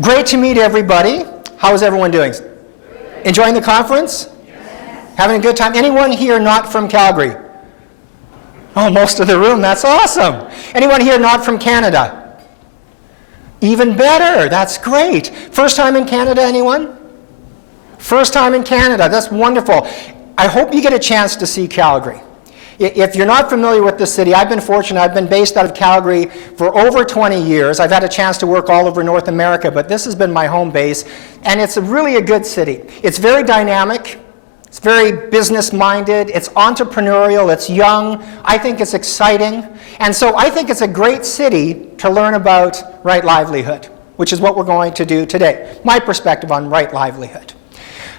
Great to meet everybody. How is everyone doing? Enjoying the conference? Yes. Having a good time? Anyone here not from Calgary? Oh, most of the room. That's awesome. Anyone here not from Canada? Even better. That's great. First time in Canada, anyone? First time in Canada. That's wonderful. I hope you get a chance to see Calgary. If you're not familiar with the city, I've been fortunate. I've been based out of Calgary for over 20 years. I've had a chance to work all over North America, but this has been my home base, and it's really a good city. It's very dynamic. It's very business-minded. It's entrepreneurial. It's young. I think it's exciting. And so I think it's a great city to learn about right livelihood, which is what we're going to do today. My perspective on right livelihood.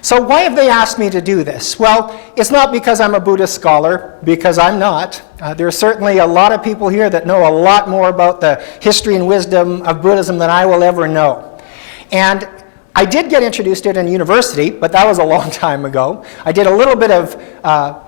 So why have they asked me to do this? Well, it's not because I'm a Buddhist scholar, because I'm not. There are certainly a lot of people here that know a lot more about the history and wisdom of Buddhism than I will ever know. And I did get introduced to it in university, but that was a long time ago. I did a little bit of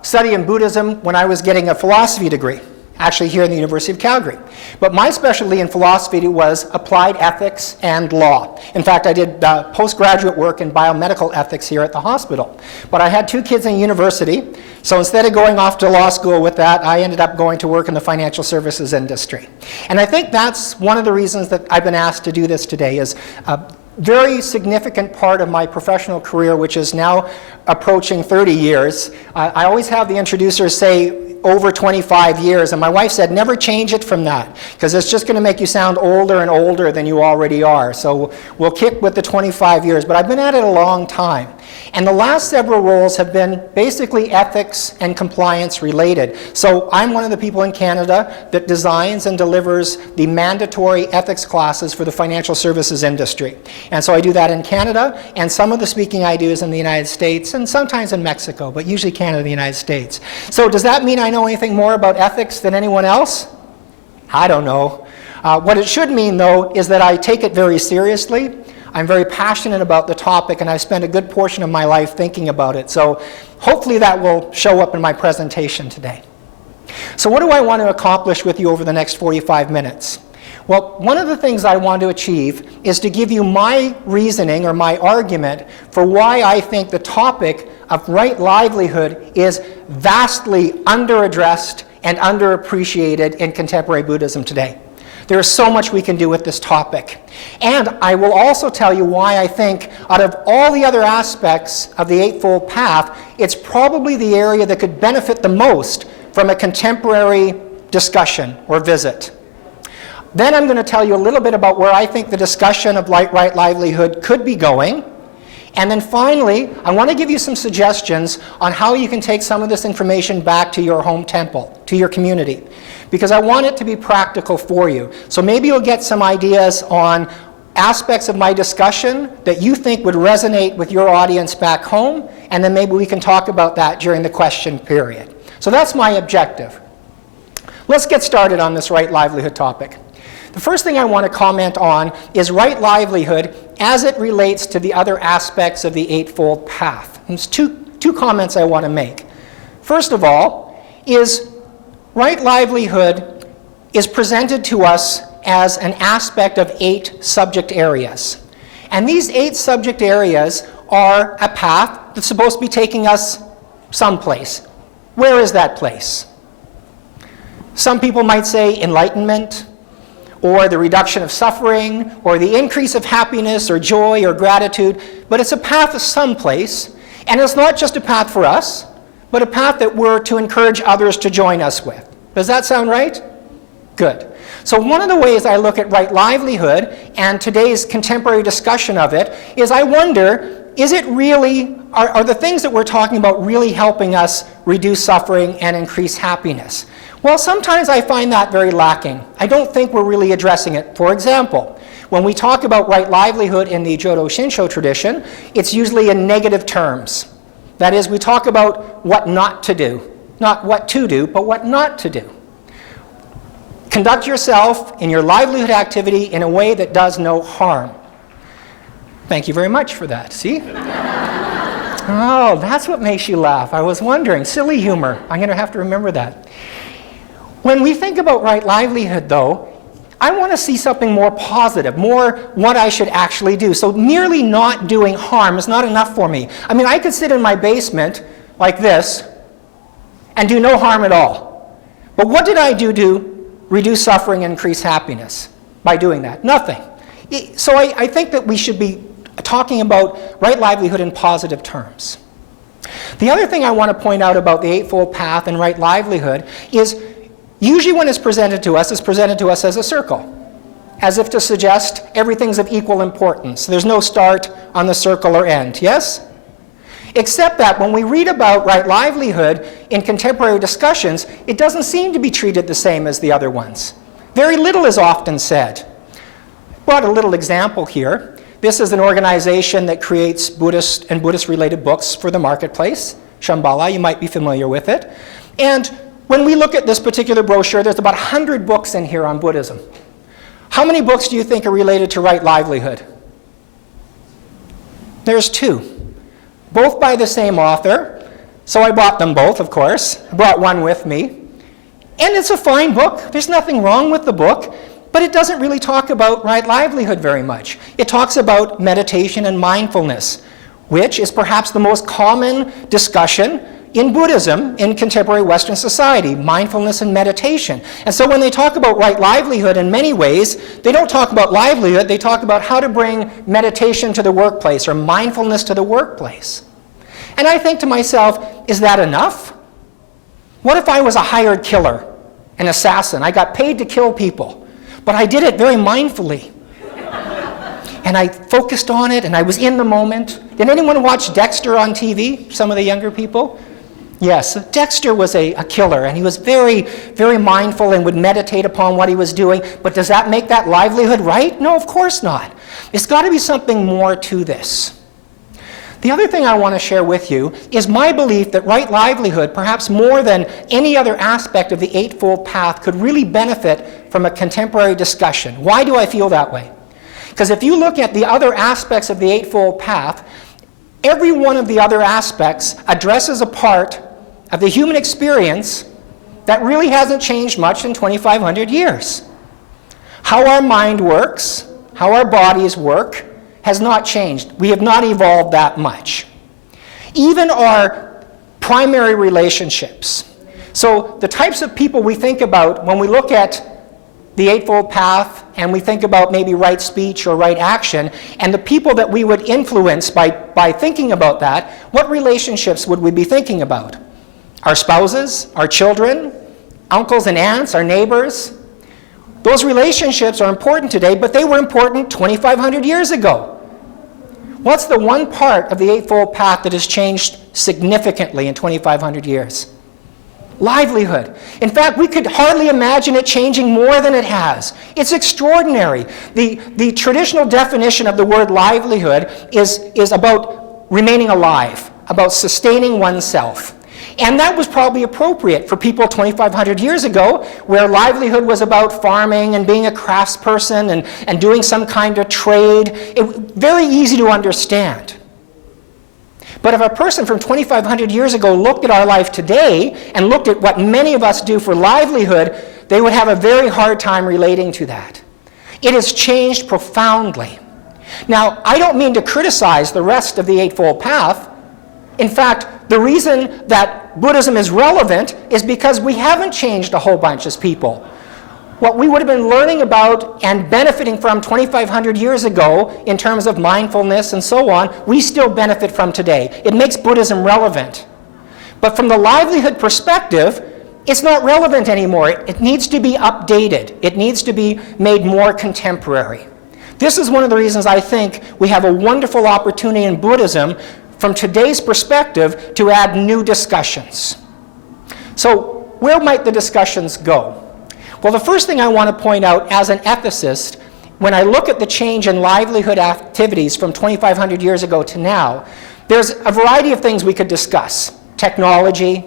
study in Buddhism when I was getting a philosophy degree, actually here in the University of Calgary. But my specialty in philosophy was applied ethics and law. In fact, I did postgraduate work in biomedical ethics here at the hospital. But I had 2 kids in university, so instead of going off to law school with that, I ended up going to work in the financial services industry. And I think that's one of the reasons that I've been asked to do this today, is a very significant part of my professional career, which is now approaching 30 years. I always have the introducers say over 25 years, and my wife said never change it from that, because it's just going to make you sound older and older than you already are. So we'll kick with the 25 years, but I've been at it a long time. And the last several roles have been basically ethics and compliance related. So I'm one of the people in Canada that designs and delivers the mandatory ethics classes for the financial services industry. And so I do that in Canada, and some of the speaking I do is in the United States, and sometimes in Mexico, but usually Canada and the United States. So does that mean I know anything more about ethics than anyone else? I don't know. What it should mean, though, is that I take it very seriously. I'm very passionate about the topic, and I've spent a good portion of my life thinking about it. So hopefully that will show up in my presentation today. So what do I want to accomplish with you over the next 45 minutes? Well, one of the things I want to achieve is to give you my reasoning or my argument for why I think the topic of right livelihood is vastly underaddressed and underappreciated in contemporary Buddhism today. There is so much we can do with this topic. And I will also tell you why I think out of all the other aspects of the Eightfold Path, it's probably the area that could benefit the most from a contemporary discussion or visit. Then I'm going to tell you a little bit about where I think the discussion of right livelihood could be going. And then finally, I want to give you some suggestions on how you can take some of this information back to your home temple, to your community, because I want it to be practical for you. So maybe you'll get some ideas on aspects of my discussion that you think would resonate with your audience back home, and then maybe we can talk about that during the question period. So that's my objective. Let's get started on this right livelihood topic. The first thing I want to comment on is right livelihood as it relates to the other aspects of the Eightfold Path. There's two comments I want to make. First of all, is right livelihood is presented to us as an aspect of 8 subject areas. And these 8 subject areas are a path that's supposed to be taking us someplace. Where is that place? Some people might say enlightenment, or the reduction of suffering, or the increase of happiness, or joy, or gratitude, but it's a path of someplace, and it's not just a path for us, but a path that we're to encourage others to join us with. Does that sound right? Good. So one of the ways I look at right livelihood, and today's contemporary discussion of it, is I wonder, is it really, are the things that we're talking about really helping us reduce suffering and increase happiness? Well, sometimes I find that very lacking. I don't think we're really addressing it. For example, when we talk about right livelihood in the Jodo Shinsho tradition, it's usually in negative terms. That is, we talk about what not to do. Not what to do, but what not to do. Conduct yourself in your livelihood activity in a way that does no harm. Thank you very much for that. See? Oh, that's what makes you laugh. I was wondering. Silly humor. I'm going to have to remember that. When we think about right livelihood, though, I want to see something more positive, more what I should actually do. So merely not doing harm is not enough for me. I mean, I could sit in my basement like this and do no harm at all. But what did I do to reduce suffering and increase happiness by doing that? Nothing. So I think that we should be talking about right livelihood in positive terms. The other thing I want to point out about the Eightfold Path and right livelihood is usually when it's presented to us as a circle, as if to suggest everything's of equal importance. There's no start on the circle or end, yes? Except that when we read about right livelihood in contemporary discussions, it doesn't seem to be treated the same as the other ones. Very little is often said. I brought a little example here. This is an organization that creates Buddhist and Buddhist-related books for the marketplace. Shambhala, you might be familiar with it. And when we look at this particular brochure, there's about 100 books in here on Buddhism. How many books do you think are related to right livelihood? There's 2, both by the same author. So I bought them both, of course. I brought one with me. And it's a fine book. There's nothing wrong with the book. But it doesn't really talk about right livelihood very much. It talks about meditation and mindfulness, which is perhaps the most common discussion in Buddhism in contemporary Western society, mindfulness and meditation. And so when they talk about right livelihood in many ways, they don't talk about livelihood, they talk about how to bring meditation to the workplace or mindfulness to the workplace. And I think to myself, is that enough? What if I was a hired killer, an assassin? I got paid to kill people. But I did it very mindfully. And I focused on it, and I was in the moment. Did anyone watch Dexter on TV? Some of the younger people? Yes, Dexter was a killer, and he was very, very mindful and would meditate upon what he was doing. But does that make that livelihood right? No, of course not. There's got to be something more to this. The other thing I want to share with you is my belief that right livelihood, perhaps more than any other aspect of the Eightfold Path, could really benefit from a contemporary discussion. Why do I feel that way? Because if you look at the other aspects of the Eightfold Path, every one of the other aspects addresses a part of the human experience that really hasn't changed much in 2,500 years. How our mind works, how our bodies work, has not changed. We have not evolved that much. Even our primary relationships. So the types of people we think about when we look at the Eightfold Path and we think about maybe right speech or right action, and the people that we would influence by thinking about that, what relationships would we be thinking about? Our spouses, our children, uncles and aunts, our neighbors. Those relationships are important today, but they were important 2,500 years ago. What's the one part of the Eightfold Path that has changed significantly in 2,500 years? Livelihood. In fact, we could hardly imagine it changing more than it has. It's extraordinary. The traditional definition of the word livelihood is about remaining alive, about sustaining oneself. And that was probably appropriate for people 2,500 years ago, where livelihood was about farming and being a craftsperson and doing some kind of trade. Very easy to understand. But if a person from 2,500 years ago looked at our life today and looked at what many of us do for livelihood, they would have a very hard time relating to that. It has changed profoundly. Now, I don't mean to criticize the rest of the Eightfold Path. In fact, the reason that Buddhism is relevant is because we haven't changed a whole bunch as people. What we would have been learning about and benefiting from 2,500 years ago in terms of mindfulness and so on, we still benefit from today. It makes Buddhism relevant. But from the livelihood perspective, it's not relevant anymore. It needs to be updated. It needs to be made more contemporary. This is one of the reasons I think we have a wonderful opportunity in Buddhism from today's perspective to add new discussions. So where might the discussions go? Well, the first thing I want to point out as an ethicist, when I look at the change in livelihood activities from 2,500 years ago to now, there's a variety of things we could discuss. Technology.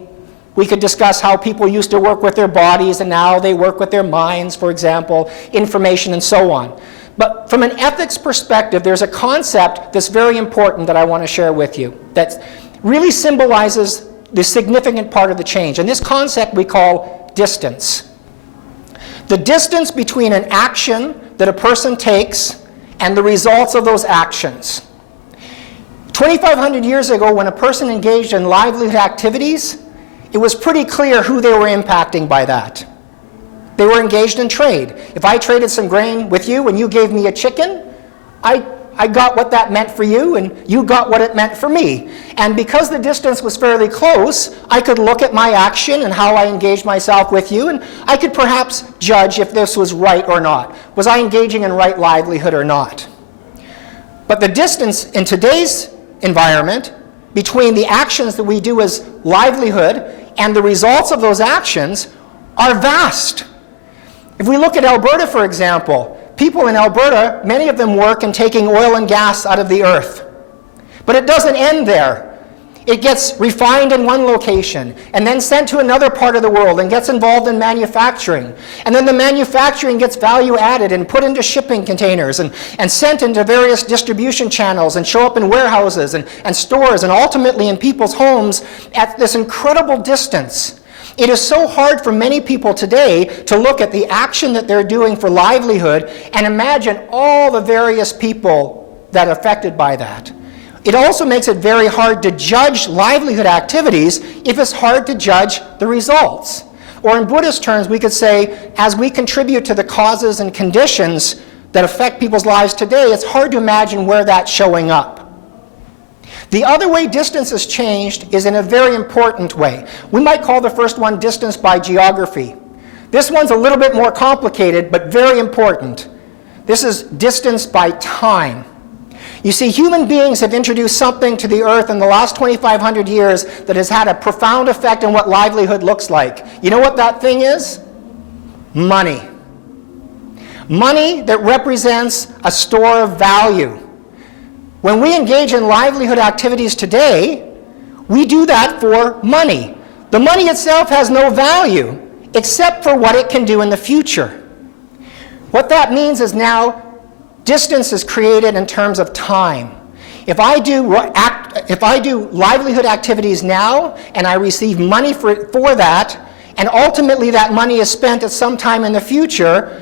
We could discuss how people used to work with their bodies and now they work with their minds, for example, information and so on. But from an ethics perspective, there's a concept that's very important that I want to share with you that really symbolizes the significant part of the change. And this concept we call distance. The distance between an action that a person takes and the results of those actions. 2,500 years ago, when a person engaged in livelihood activities, it was pretty clear who they were impacting by that. They were engaged in trade. If I traded some grain with you and you gave me a chicken, I got what that meant for you, and you got what it meant for me. And because the distance was fairly close, I could look at my action and how I engaged myself with you, and I could perhaps judge if this was right or not. Was I engaging in right livelihood or not? But the distance in today's environment between the actions that we do as livelihood and the results of those actions are vast. If we look at Alberta, for example, people in Alberta, many of them work in taking oil and gas out of the earth. But it doesn't end there. It gets refined in one location and then sent to another part of the world and gets involved in manufacturing. And then the manufacturing gets value added and put into shipping containers and sent into various distribution channels and show up in warehouses and stores and ultimately in people's homes at this incredible distance. It is so hard for many people today to look at the action that they're doing for livelihood and imagine all the various people that are affected by that. It also makes it very hard to judge livelihood activities if it's hard to judge the results. Or in Buddhist terms, we could say, as we contribute to the causes and conditions that affect people's lives today, it's hard to imagine where that's showing up. The other way distance has changed is in a very important way. We might call the first one distance by geography. This one's a little bit more complicated, but very important. This is distance by time. You see, human beings have introduced something to the earth in the last 2,500 years that has had a profound effect on what livelihood looks like. You know what that thing is? Money. Money that represents a store of value. When we engage in livelihood activities today, we do that for money. The money itself has no value except for what it can do in the future. What that means is now distance is created in terms of time. If I do livelihood activities now and I receive money for that, and ultimately that money is spent at some time in the future,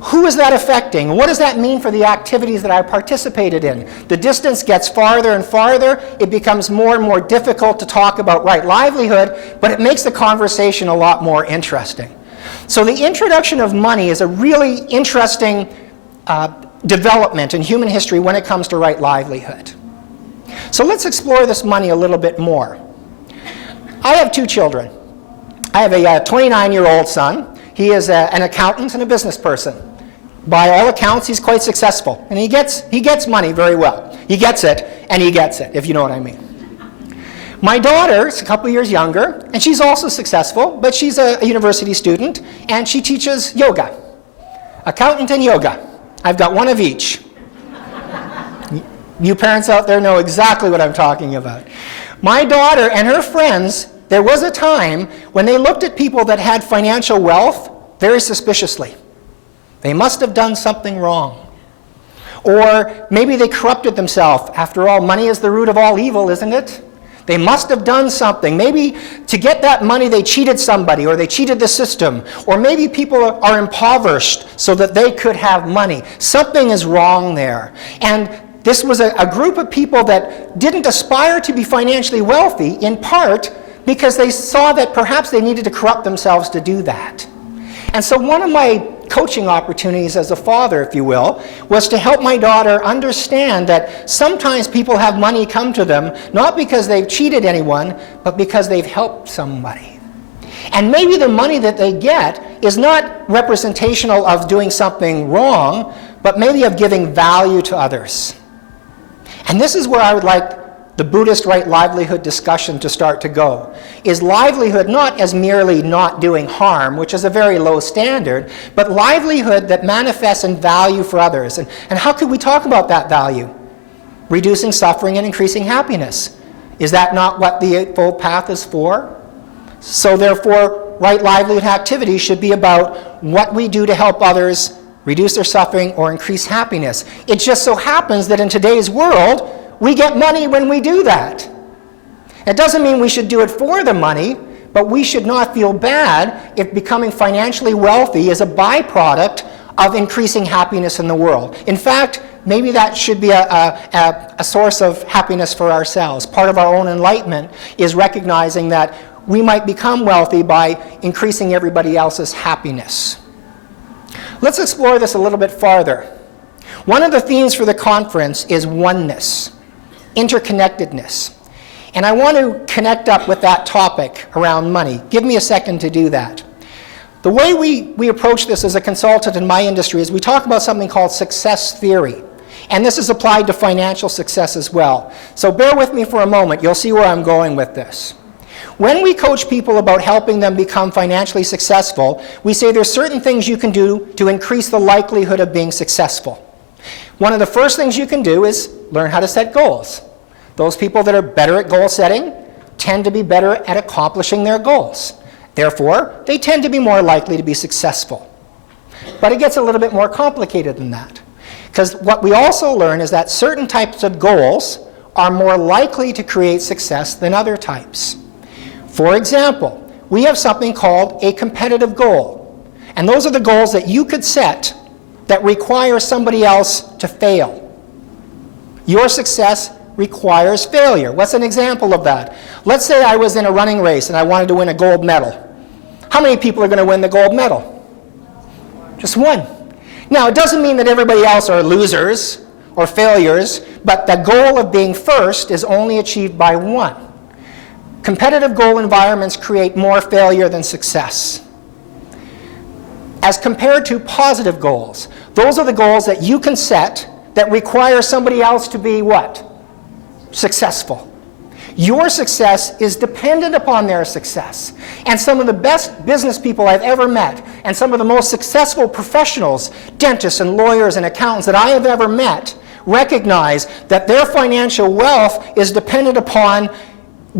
who is that affecting? What does that mean for the activities that I participated in? The distance gets farther and farther. It becomes more and more difficult to talk about right livelihood, but it makes the conversation a lot more interesting. So the introduction of money is a really interesting development in human history when it comes to right livelihood. So let's explore this money a little bit more. I have two children. I have a 29-year-old son. He is an accountant and a business person. By all accounts, he's quite successful. And he gets money very well. He gets it, and he gets it, if you know what I mean. My daughter is a couple years younger, and she's also successful, but she's a university student, and she teaches yoga. Accountant and yoga. I've got one of each. You parents out there know exactly what I'm talking about. My daughter and her friends, there was a time when they looked at people that had financial wealth very suspiciously. They must have done something wrong. Or maybe they corrupted themselves. After all, money is the root of all evil, isn't it? They must have done something. Maybe to get that money they cheated somebody, or they cheated the system. Or maybe people are impoverished so that they could have money. Something is wrong there. And this was a group of people that didn't aspire to be financially wealthy, in part because they saw that perhaps they needed to corrupt themselves to do that. And so one of my coaching opportunities as a father, if you will, was to help my daughter understand that sometimes people have money come to them, not because they've cheated anyone, but because they've helped somebody. And maybe the money that they get is not representational of doing something wrong, but maybe of giving value to others. And this is where I would like the Buddhist right livelihood discussion to start to go. Is livelihood not as merely not doing harm, which is a very low standard, but livelihood that manifests in value for others. And how could we talk about that value? Reducing suffering and increasing happiness. Is that not what the Eightfold Path is for? So therefore, right livelihood activities should be about what we do to help others reduce their suffering or increase happiness. It just so happens that in today's world, we get money when we do that. It doesn't mean we should do it for the money, but we should not feel bad if becoming financially wealthy is a byproduct of increasing happiness in the world. In fact, maybe that should be a source of happiness for ourselves. Part of our own enlightenment is recognizing that we might become wealthy by increasing everybody else's happiness. Let's explore this a little bit farther. One of the themes for the conference is oneness, interconnectedness. And I want to connect up with that topic around money. Give me a second to do that. The way we approach this as a consultant in my industry is we talk about something called success theory. And this is applied to financial success as well. So bear with me for a moment. You'll see where I'm going with this. When we coach people about helping them become financially successful, we say there's certain things you can do to increase the likelihood of being successful. One of the first things you can do is learn how to set goals. Those people that are better at goal setting tend to be better at accomplishing their goals. Therefore, they tend to be more likely to be successful. But it gets a little bit more complicated than that. Because what we also learn is that certain types of goals are more likely to create success than other types. For example, we have something called a competitive goal. And those are the goals that you could set that require somebody else to fail. Your success requires failure. What's an example of that? Let's say I was in a running race and I wanted to win a gold medal. How many people are going to win the gold medal? Just one. Now, it doesn't mean that everybody else are losers or failures, but the goal of being first is only achieved by one. Competitive goal environments create more failure than success. As compared to positive goals, those are the goals that you can set that require somebody else to be what? Successful. Your success is dependent upon their success. And some of the best business people I've ever met, and some of the most successful professionals, dentists and lawyers and accountants that I have ever met, recognize that their financial wealth is dependent upon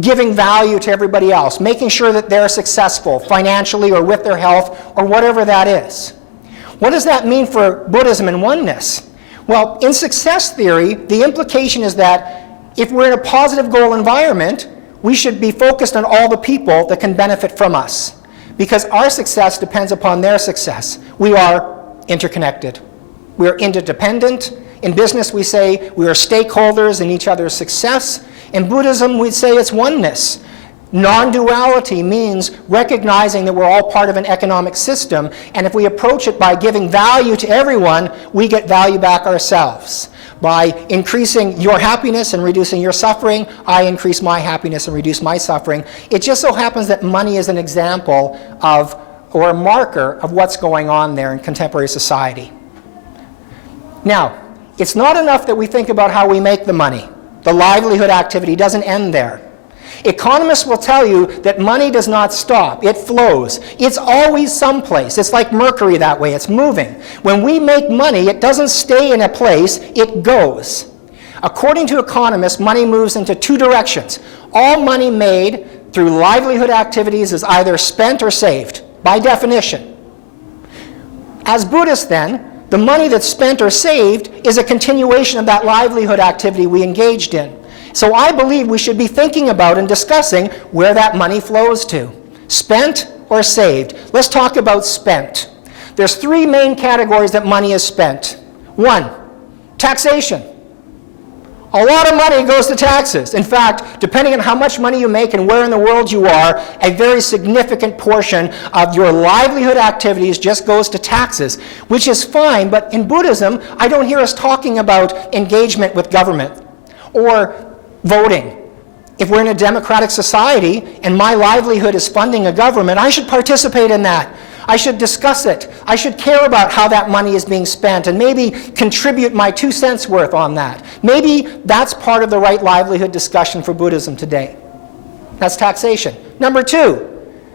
giving value to everybody else, making sure that they're successful financially or with their health or whatever that is. What does that mean for Buddhism and oneness? Well, in success theory, the implication is that if we're in a positive goal environment, we should be focused on all the people that can benefit from us, because our success depends upon their success. We are interconnected. We are interdependent. In business, we say we are stakeholders in each other's success. In Buddhism, we say it's oneness. Non-duality means recognizing that we're all part of an economic system, and if we approach it by giving value to everyone, we get value back ourselves. By increasing your happiness and reducing your suffering, I increase my happiness and reduce my suffering. It just so happens that money is an example of, or a marker of what's going on there in contemporary society. Now, it's not enough that we think about how we make the money. The livelihood activity doesn't end there. Economists will tell you that money does not stop. It flows. It's always someplace. It's like mercury that way. It's moving. When we make money, it doesn't stay in a place. It goes. According to economists, money moves into two directions. All money made through livelihood activities is either spent or saved, by definition. As Buddhists, then, the money that's spent or saved is a continuation of that livelihood activity we engaged in. So I believe we should be thinking about and discussing where that money flows to. Spent or saved? Let's talk about spent. There's three main categories that money is spent. One, taxation. A lot of money goes to taxes. In fact, depending on how much money you make and where in the world you are, a very significant portion of your livelihood activities just goes to taxes, which is fine, but in Buddhism, I don't hear us talking about engagement with government or voting. If we're in a democratic society and my livelihood is funding a government, I should participate in that. I should discuss it. I should care about how that money is being spent and maybe contribute my 2 cents worth on that. Maybe that's part of the right livelihood discussion for Buddhism today. That's taxation. Number 2,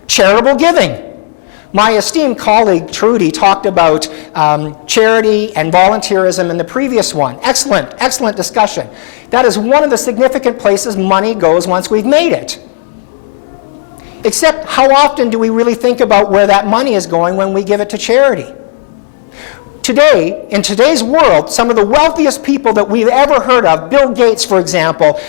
charitable giving. My esteemed colleague Trudy talked about charity and volunteerism in the previous one. Excellent, excellent discussion. That is one of the significant places money goes once we've made it. Except how often do we really think about where that money is going when we give it to charity? Today, in today's world, some of the wealthiest people that we've ever heard of, Bill Gates, for example,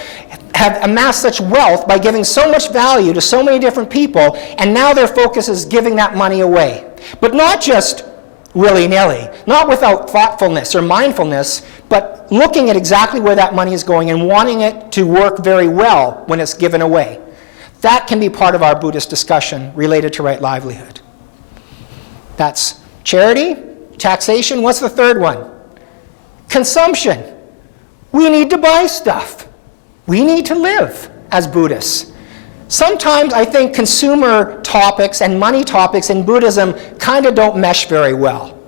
have amassed such wealth by giving so much value to so many different people, and now their focus is giving that money away. But not just willy-nilly, not without thoughtfulness or mindfulness, but looking at exactly where that money is going and wanting it to work very well when it's given away. That can be part of our Buddhist discussion related to right livelihood. That's charity, taxation. What's the third one? Consumption. We need to buy stuff. We need to live as Buddhists. Sometimes I think consumer topics and money topics in Buddhism kind of don't mesh very well.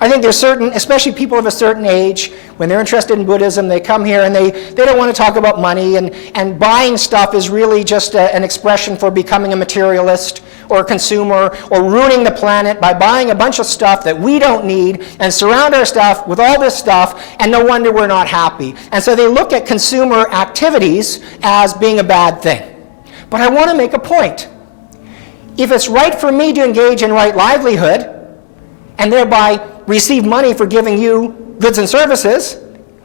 I think there's certain, especially people of a certain age, when they're interested in Buddhism, they come here and they don't want to talk about money, and buying stuff is really just an expression for becoming a materialist or a consumer or ruining the planet by buying a bunch of stuff that we don't need and surround our stuff with all this stuff, and no wonder we're not happy. And so they look at consumer activities as being a bad thing. But I want to make a point. If it's right for me to engage in right livelihood and thereby receive money for giving you goods and services,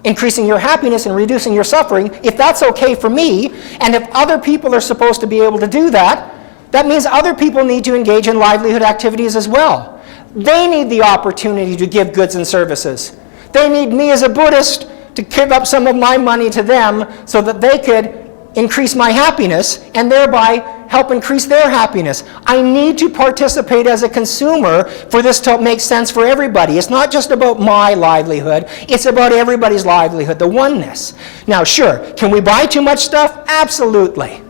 increasing your happiness and reducing your suffering, if that's okay for me, and if other people are supposed to be able to do that, that means other people need to engage in livelihood activities as well. They need the opportunity to give goods and services. They need me as a Buddhist to give up some of my money to them so that they could increase my happiness and thereby help increase their happiness. I need to participate as a consumer for this to make sense for everybody. It's not just about my livelihood, it's about everybody's livelihood, the oneness. Now, sure, can we buy too much stuff? Absolutely.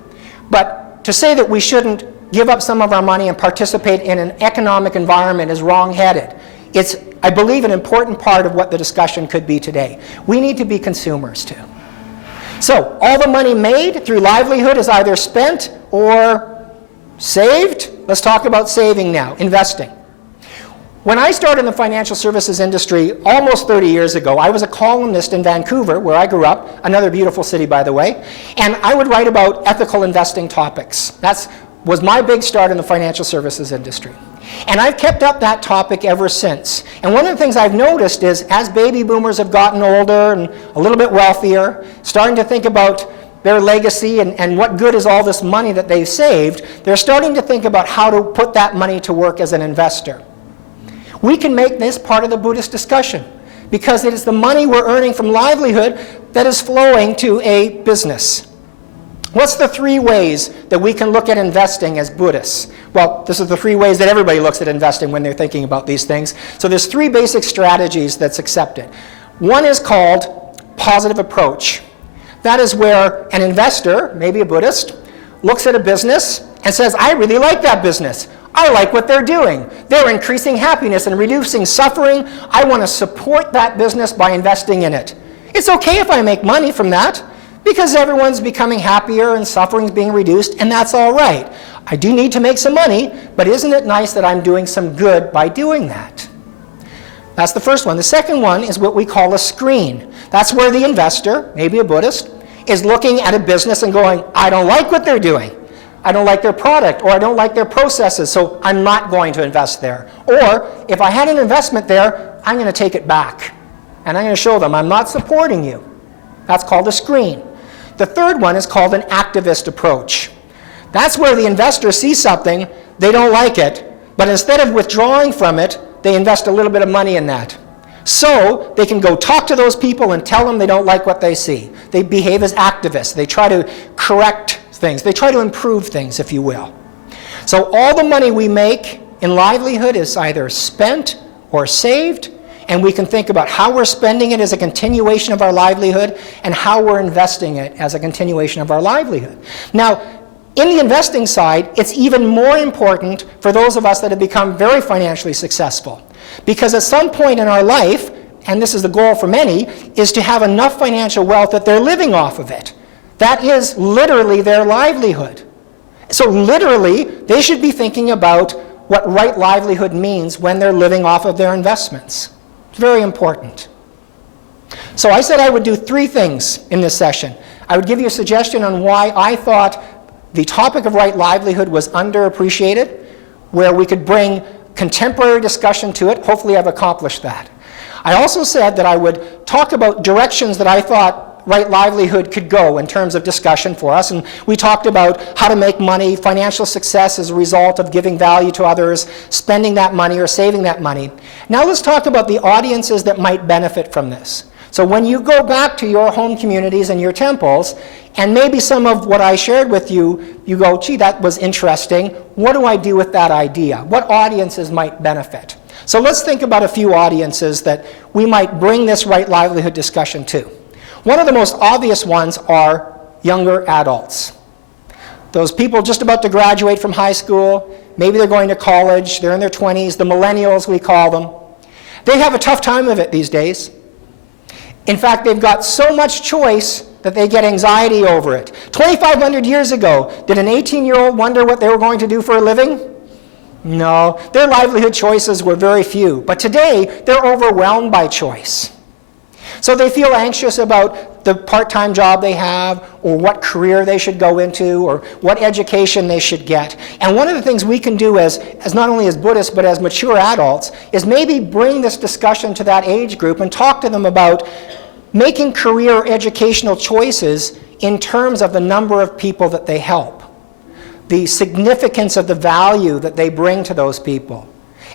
But to say that we shouldn't give up some of our money and participate in an economic environment is wrong-headed. It's, I believe, an important part of what the discussion could be today. We need to be consumers too. So, all the money made through livelihood is either spent or saved. Let's talk about saving now, investing. When I started in the financial services industry almost 30 years ago, I was a columnist in Vancouver, where I grew up, another beautiful city, by the way, and I would write about ethical investing topics. That was my big start in the financial services industry. And I've kept up that topic ever since. And one of the things I've noticed is as baby boomers have gotten older and a little bit wealthier, starting to think about their legacy and what good is all this money that they've saved, they're starting to think about how to put that money to work as an investor. We can make this part of the Buddhist discussion because it is the money we're earning from livelihood that is flowing to a business. What's the three ways that we can look at investing as Buddhists? Well, this is the three ways that everybody looks at investing when they're thinking about these things. So there's three basic strategies that's accepted. One is called positive approach. That is where an investor, maybe a Buddhist, looks at a business and says, I really like that business. I like what they're doing. They're increasing happiness and reducing suffering. I want to support that business by investing in it. It's okay if I make money from that, because everyone's becoming happier and suffering's being reduced, and that's all right. I do need to make some money, but isn't it nice that I'm doing some good by doing that? That's the first one. The second one is what we call a screen. That's where the investor, maybe a Buddhist, is looking at a business and going, I don't like what they're doing. I don't like their product, or I don't like their processes, so I'm not going to invest there. Or, if I had an investment there, I'm going to take it back. And I'm going to show them I'm not supporting you. That's called a screen. The third one is called an activist approach. That's where the investor sees something, they don't like it, but instead of withdrawing from it, they invest a little bit of money in that. So they can go talk to those people and tell them they don't like what they see. They behave as activists. They try to correct things. They try to improve things, if you will. So all the money we make in livelihood is either spent or saved, and we can think about how we're spending it as a continuation of our livelihood and how we're investing it as a continuation of our livelihood. Now, in the investing side, it's even more important for those of us that have become very financially successful. Because at some point in our life, and this is the goal for many, is to have enough financial wealth that they're living off of it. That is literally their livelihood. So literally, they should be thinking about what right livelihood means when they're living off of their investments. It's very important. So I said I would do three things in this session. I would give you a suggestion on why I thought the topic of right livelihood was underappreciated, where we could bring contemporary discussion to it. Hopefully I've accomplished that. I also said that I would talk about directions that I thought Right Livelihood could go in terms of discussion for us. And we talked about how to make money, financial success as a result of giving value to others, spending that money or saving that money. Now let's talk about the audiences that might benefit from this. So when you go back to your home communities and your temples, and maybe some of what I shared with you, you go, gee, that was interesting. What do I do with that idea? What audiences might benefit? So let's think about a few audiences that we might bring this Right Livelihood discussion to. One of the most obvious ones are younger adults. Those people just about to graduate from high school, maybe they're going to college, they're in their 20s, the millennials we call them. They have a tough time of it these days. In fact, they've got so much choice that they get anxiety over it. 2,500 years ago, did an 18-year-old wonder what they were going to do for a living? No, their livelihood choices were very few. But today, they're overwhelmed by choice. So they feel anxious about the part-time job they have, or what career they should go into, or what education they should get. And one of the things we can do as not only as Buddhists, but as mature adults, is maybe bring this discussion to that age group and talk to them about making career or educational choices in terms of the number of people that they help, the significance of the value that they bring to those people.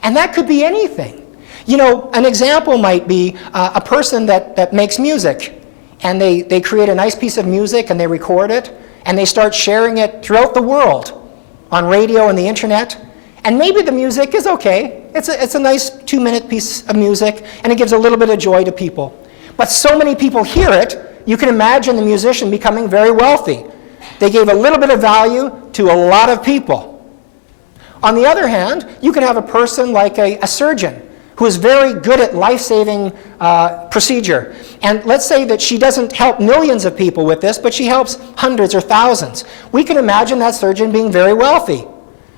And that could be anything. You know, an example might be a person that makes music, and they create a nice piece of music and they record it, and they start sharing it throughout the world on radio and the internet. And maybe the music is okay. It's a nice 2-minute piece of music, and it gives a little bit of joy to people. But so many people hear it, you can imagine the musician becoming very wealthy. They gave a little bit of value to a lot of people. On the other hand, you can have a person like a surgeon who is very good at life-saving procedure. And let's say that she doesn't help millions of people with this, but she helps hundreds or thousands. We can imagine that surgeon being very wealthy.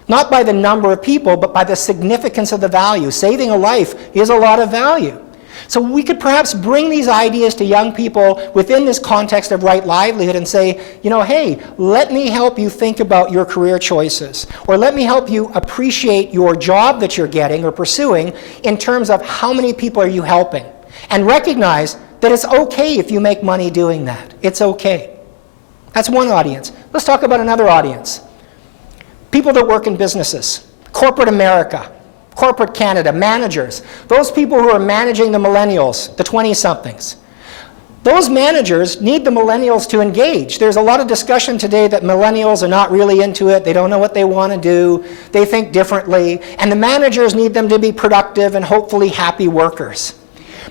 Not by the number of people, but by the significance of the value. Saving a life is a lot of value. So we could perhaps bring these ideas to young people within this context of right livelihood and say, you know, hey, let me help you think about your career choices, or let me help you appreciate your job that you're getting or pursuing in terms of how many people are you helping, and recognize that it's okay if you make money doing that. It's okay. That's one audience. Let's talk about another audience. People that work in businesses, corporate America, corporate Canada, managers, those people who are managing the millennials, the 20-somethings. Those managers need the millennials to engage. There's a lot of discussion today that millennials are not really into it, they don't know what they want to do, they think differently, and the managers need them to be productive and hopefully happy workers.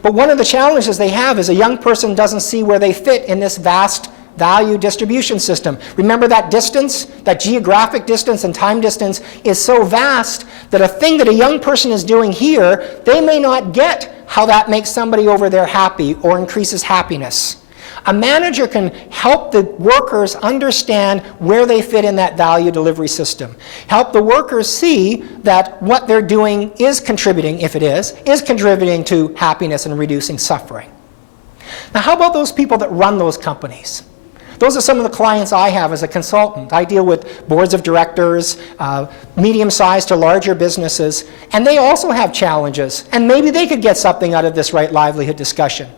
But one of the challenges they have is a young person doesn't see where they fit in this vast value distribution system. Remember that distance, that geographic distance and time distance is so vast that a thing that a young person is doing here, they may not get how that makes somebody over there happy or increases happiness. A manager can help the workers understand where they fit in that value delivery system. Help the workers see that what they're doing is contributing, if it is contributing to happiness and reducing suffering. Now, how about those people that run those companies? Those are some of the clients I have as a consultant. I deal with boards of directors, medium-sized to larger businesses, and they also have challenges, and maybe they could get something out of this right livelihood discussion.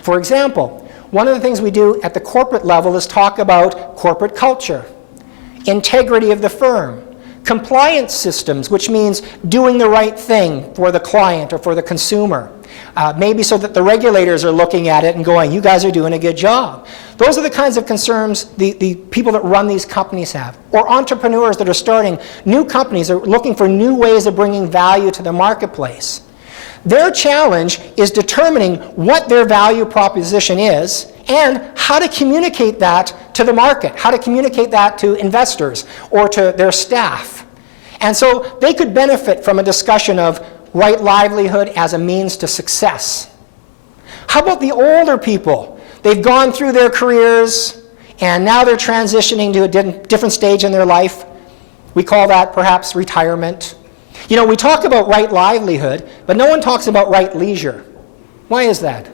For example, one of the things we do at the corporate level is talk about corporate culture, integrity of the firm, compliance systems, which means doing the right thing for the client or for the consumer. Maybe so that the regulators are looking at it and going, you guys are doing a good job. Those are the kinds of concerns the people that run these companies have. Or entrepreneurs that are starting new companies are looking for new ways of bringing value to the marketplace. Their challenge is determining what their value proposition is and how to communicate that to the market, how to communicate that to investors or to their staff. And so they could benefit from a discussion of right livelihood as a means to success. How about the older people? They've gone through their careers and now they're transitioning to a different stage in their life. We call that perhaps retirement. You know, we talk about right livelihood, but no one talks about right leisure. Why is that?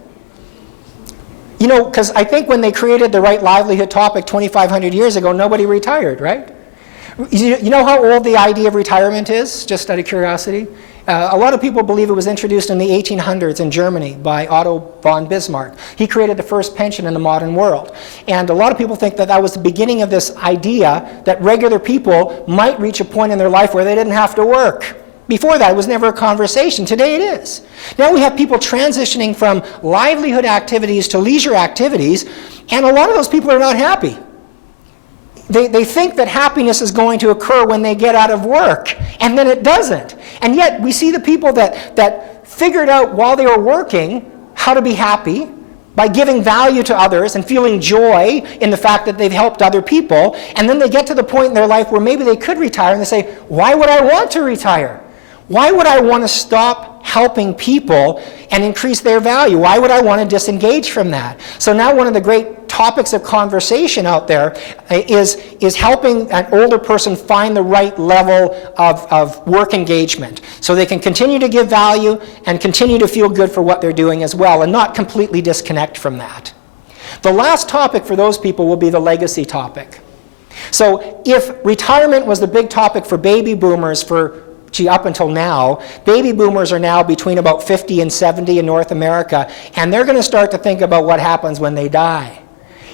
You know, because I think when they created the right livelihood topic 2,500 years ago, nobody retired, right? You know how old the idea of retirement is, just out of curiosity? A lot of people believe it was introduced in the 1800s in Germany by Otto von Bismarck. He created the first pension in the modern world. And a lot of people think that that was the beginning of this idea that regular people might reach a point in their life where they didn't have to work. Before that, it was never a conversation. Today it is. Now we have people transitioning from livelihood activities to leisure activities, and a lot of those people are not happy. They think that happiness is going to occur when they get out of work, and then it doesn't. And yet we see the people that figured out while they were working how to be happy by giving value to others and feeling joy in the fact that they've helped other people, and then they get to the point in their life where maybe they could retire, and they say, why would I want to retire? Why would I want to stop helping people and increase their value? Why would I want to disengage from that? So now one of the great topics of conversation out there is helping an older person find the right level of work engagement so they can continue to give value and continue to feel good for what they're doing as well and not completely disconnect from that. The last topic for those people will be the legacy topic. So if retirement was the big topic for baby boomers up until now, baby boomers are now between about 50 and 70 in North America, and they're going to start to think about what happens when they die.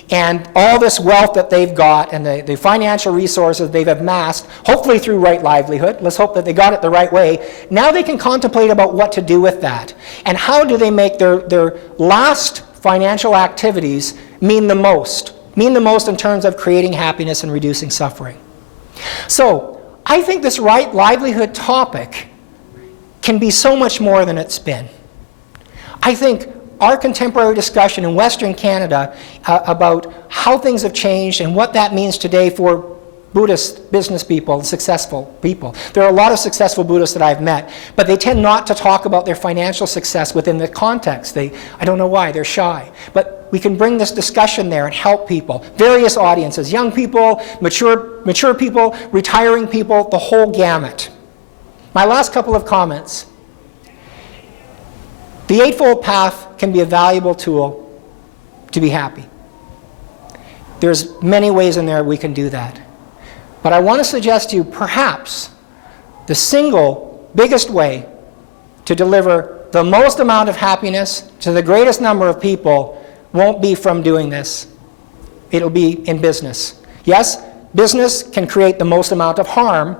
And all this wealth that they've got and the financial resources they've amassed, hopefully through right livelihood, let's hope that they got it the right way, now they can contemplate about what to do with that. And how do they make their last financial activities mean the most in terms of creating happiness and reducing suffering. So, I think this right livelihood topic can be so much more than it's been. I think our contemporary discussion in Western Canada about how things have changed and what that means today for Buddhist business people, successful people. There are a lot of successful Buddhists that I've met, but they tend not to talk about their financial success within the context. I don't know why, they're shy. But we can bring this discussion there and help people. Various audiences, young people, mature people, retiring people, the whole gamut. My last couple of comments. The Eightfold Path can be a valuable tool to be happy. There's many ways in there we can do that. But I want to suggest to you perhaps the single biggest way to deliver the most amount of happiness to the greatest number of people won't be from doing this. It'll be in business. Yes, business can create the most amount of harm,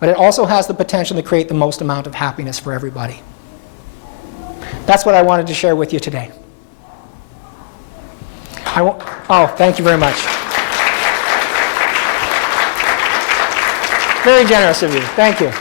but it also has the potential to create the most amount of happiness for everybody. That's what I wanted to share with you today. Thank you very much. Very generous of you. Thank you.